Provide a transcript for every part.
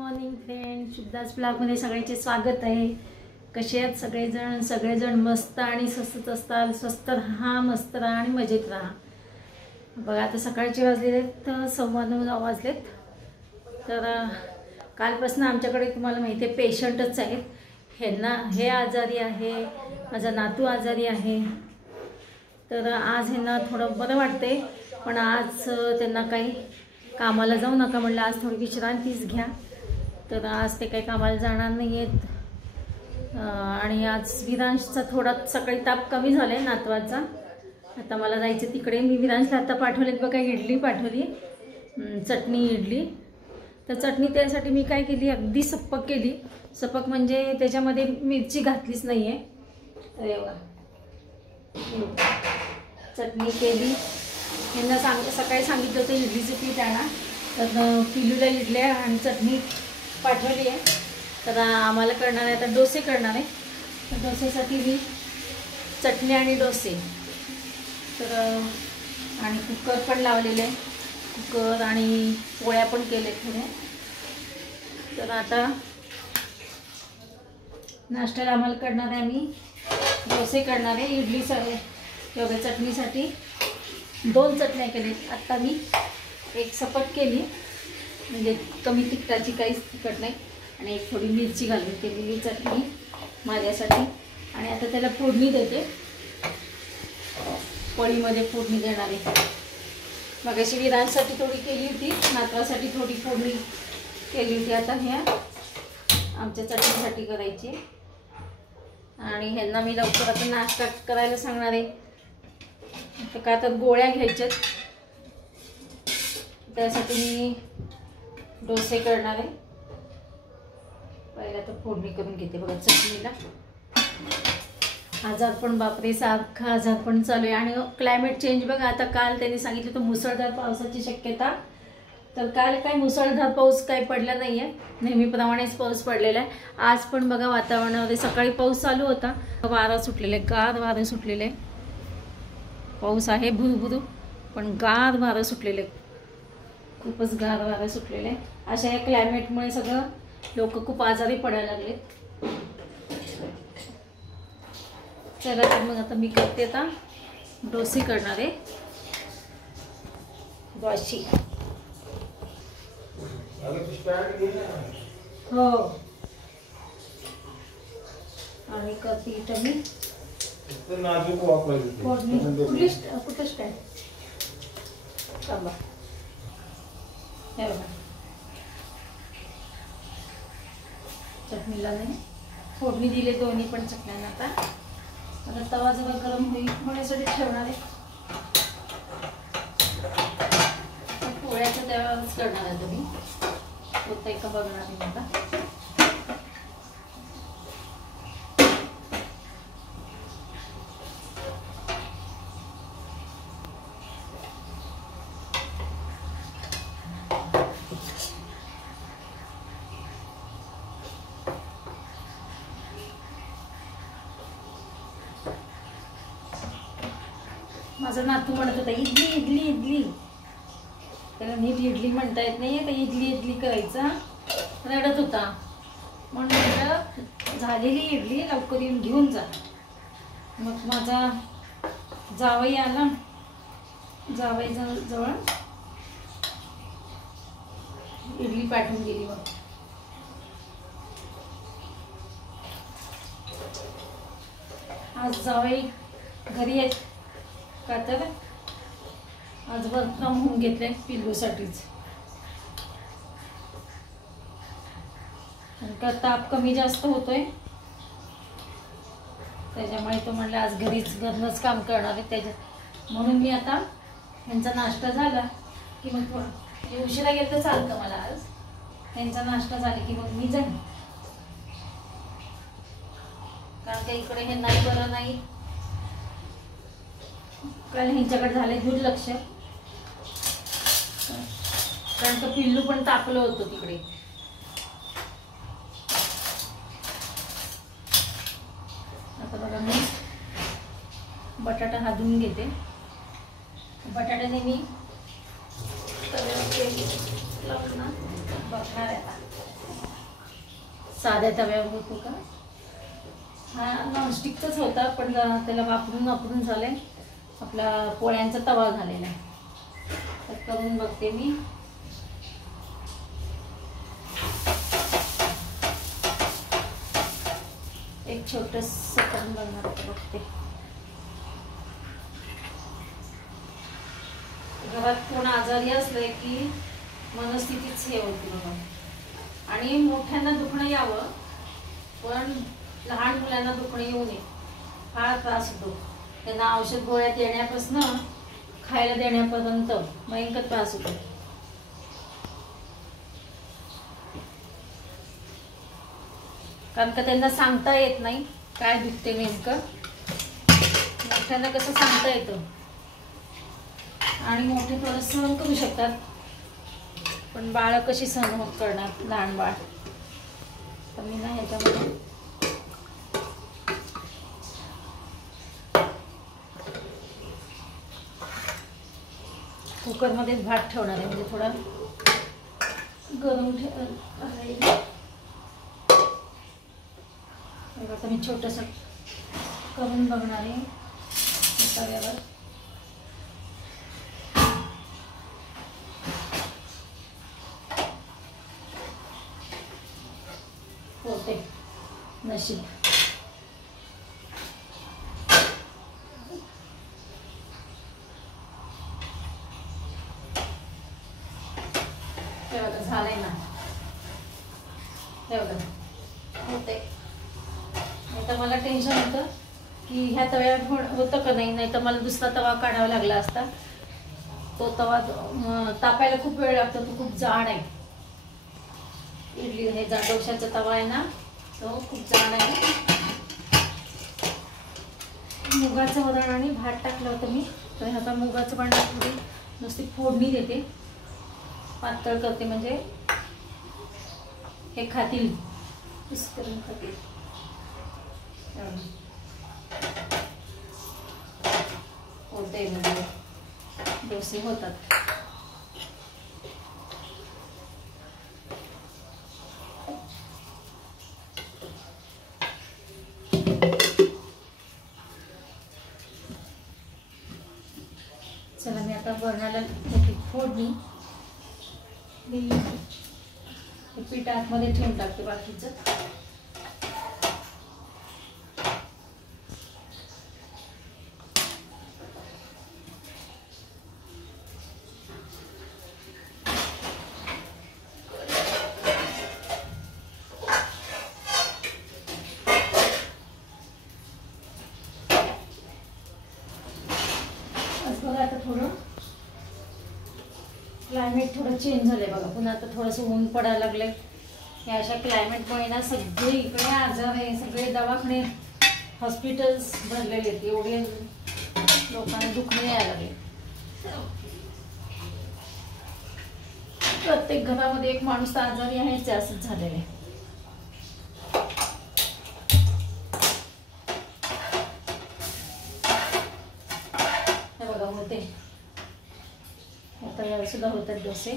Morning friend, शुभदास ब्लॉगमध्ये सगळ्यांचे स्वागत आहे। कसे आहेत सगळेजण मस्त आणि स्वस्त असताल। स्वस्त राहा, मस्त राहा आणि मजेत राहा। बघा आता सकाळचे वाजलेले आहेत 9:15 वाजलेत। तर कालपासून आमच्याकडे तुम्हाला माहिती आहे पेशंटच आहेत। हे आजारी आहे, माझा नातू आजारी आहे। तर आज ह्यांना थोडं बरं वाटते, पण आज त्यांना काही कामाला जाऊ नका म्हटलं, आज थोडी विश्रांतीच घ्या। तर आज ते काही कामाला जाणार नाही आहेत। आणि आज विरांशचा थोडा सकाळी ताप कमी झाला आहे नातवाचा। आता मला जायचं तिकडे। मी विरांशला आता पाठवलेत बघा, इडली पाठवली, चटणी इडली। तर चटणी त्यासाठी मी काय केली, अगदी सपक केली। सपक म्हणजे त्याच्यामध्ये मिरची घातलीच नाही आहे। तर चटणी केली। यांना सकाळी सांगितलं होतं इडलीचं पीठ आणा, तर पिलूला इडल्या आणि चटणी पाठवली आहे। तर आम्हाला करणार आहे आता डोसे करणार आहे। तर डोसेसाठी मी चटणी आणि डोसे, तर आणि कुकर पण लावलेले आहे, कुकर आणि पोळ्या पण केले थोड्या। तर आता नाश्त्याला आम्हाला करणार आहे, आम्ही डोसे करणार आहे। इडलीसाठी किंवा चटणीसाठी 2 चटण्या केल्या। आत्ता मी एक सपट केली, म्हणजे कमी तिखटाची, काहीच तिखट नाही, आणि एक थोडी मिरची घालून केलेली चटणी माझ्यासाठी। आणि आता त्याला फोडणी देते, पोळीमध्ये फोडणी देणार आहे। मगाशी विरांसाठी थोडी केली होती, नातवासाठी थोडी फोडणी केली होती। आता ह्या आमच्या चटणीसाठी करायची। आणि ह्यांना मी लवकर आता नाश्ता करायला सांगणार आहे। तर का तर गोळ्या घ्यायच्यात, त्यासाठी मी डोसे करणार आहे। पहिला तर फोडणी करून घेते बघा चटणीला। आजार पण बापरे, सारखा आजार पण चालू आहे। आणि क्लायमेट चेंज बघा, आता काल त्यांनी सांगितलं होतं मुसळधार पावसाची शक्यता। तर काल काय मुसळधार पाऊस काही पडला नाही आहे, नेहमीप्रमाणेच पाऊस पडलेला आहे। आज पण बघा वातावरणामध्ये सकाळी पाऊस चालू होता, वारा सुटलेला आहे, गार वारं सुटलेलं आहे। पाऊस आहे भुरभुरू, पण गार वारं सुटलेले, खूपच गार वारं सुटलेले आहे। अशा या क्लायमेटमुळे सगळं लोक खूप आजारी पडायला लागलेत। चला तर मग आता मी करते, आता डोसे करणार आहे, द्वाशी। हो, आणि करते इथं मी नाजूक वापरायचं कुठे स्टँड थांबा, हे बघा चटणीला नाही फोडणी दिले, दोन्ही पण चटण्यांना। आता तवा जरा गरम होण्यासाठी ठेवणार आहे। पोळ्याचं त्यावेळेस करणार आहे, तुम्ही होतं का बघणार आहे आता। माझा नातू म्हणत होता इडली इडली इडली, त्याला नीट इडली म्हणता येत नाही, तर इडली इडली करायचा रडत होता। म्हणून झालेली इडली लवकर येऊन घेऊन जा। मग माझा जावई आला, जावई जवळ इडली पाठवून गेली। मग आज जावई घरी आहेत, का तर आज वर्क फ्रॉम होम घेतलंय पिल्लूसाठीच। का ताप कमी जास्त होतोय, त्याच्यामुळे तो म्हणलं आज घरनंच काम करणार आहे त्याच्यात। म्हणून मी आता यांचा नाश्ता झाला की मग थोडं उशिरा गेलं तर चालतं मला। आज त्यांचा नाश्ता झाला की मग मी जाईन, कारण का इकडे हे नाही बरं नाही। काल ह्यांच्याकडे झाले दुर्लक्ष, कारण का पिल्लू पण तापलं होतं तिकडे। आता बघा मी बटाटा भाजून घेते। बटाट्याने मी बघणार आहे आता। साध्या तव्यावर होतो का? हा नॉनस्टिकचाच होता, पण त्याला वापरून वापरून झालंय. आपला पोळ्यांचा तवा झालेला आहे. तर करून बघते मी. एक छोटंसं करून बघणार बघते. घरात कोण आजारी असले की मनस्थितीच हे होती बघा. आणि मोठ्यांना दुखणं यावं, पण लहान मुलांना दुखणं येऊ नये. फार त्रास होतो त्यांना. औषध गोळ्या देण्यापासून खायला देण्यापर्यंत भयंकर त्रास होतो. कारण का त्यांना सांगता येत नाही काय दुखते नेमकं. मोठ्यांना कसं सांगता येतं आणि मोठे थोडं सहन करू शकतात, पण बाळ कशी सहन करणार, लहान बाळ. तर मी ना ह्याच्यामध्ये कुकरमध्येच भात ठेवणार आहे, म्हणजे थोडा गरम राहील. आता मी छोटंसं करून बघणार आहे तव्यावर. होते नशीब. तेवढं झालंय ना, तेवढं होते. नाही तर मला टेन्शन होतं की ह्या तव्यावर होतं का नाही, नाही तर मला दुसरा तवा काढावा लागला असता. तो तवा तापायला खूप वेळ लागतो, तो खूप जाड आहे. इडली हे डोशाचा तवा आहे ना, तो खूप जाड आहे. मुगाचं वरण आणि भात टाकलं होतं मी. तर आता मुगाचं वरण थोडी नुसती फोडणी देते, पातळ करते, म्हणजे हे खातील, करून खातील. होते म्हणजे डोसे होतात. चला मी आता वरणाला फोडणी. पीठ आतमध्ये ठेवून टाकते बाकीचं. बघा आता थोडं क्लायमेट थोडं चेंज झालंय बघा. पुन्हा आता थोडंसं ऊन पडायला लागलंय. या अशा क्लायमेटमुळे ना सगळे इकडे आजार आहे, सगळे दवाखाने हॉस्पिटल्स भरलेले आहेत. एवढे लोकांना दुखणे यायला लागले. प्रत्येक घरामध्ये एक माणूस तर आजारी आहे, ते असंच झालेलं आहे. हे बघा होते आता सुद्धा होतात डोसे.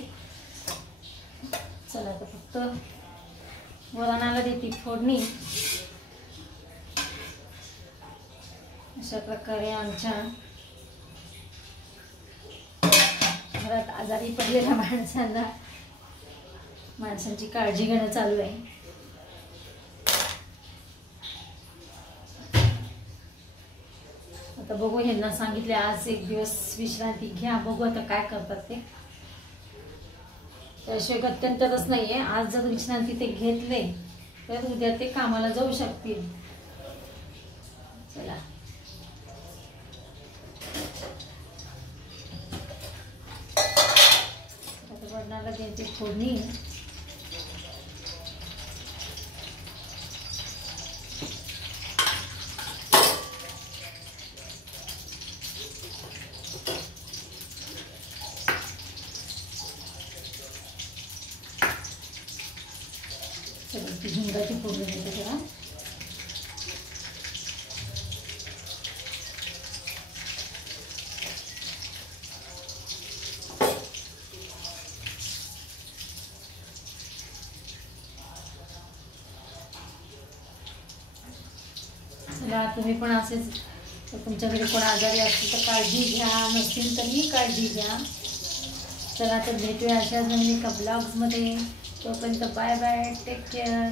चला आता फक्त वरणाला देते फोडणी. अशा प्रकारे आमच्या घरात आजारी पडलेल्या माणसांची काळजी घेणं चालू आहे. आता बघू, ह्यांना सांगितले आज एक दिवस विश्रांती घ्या, बघू आता काय करतात ते. त्याशिवाय गत्यंतरच नाहीये. आज जर विश्रांती ते घेतले तर उद्या ते कामाला जाऊ शकतील. चला आता वरणाला द्यायची फोडणी. हिंगाची फोडणी देते जरा. चला तुम्ही पण असेच तुमच्याकडे कोण आजारी असतील तर काळजी घ्या, नसतील तरीही काळजी घ्या. चला तर भेटूया अशाच नवीन एका ब्लॉग्समध्ये. तोपर्यंत बाय बाय, टेक केअर.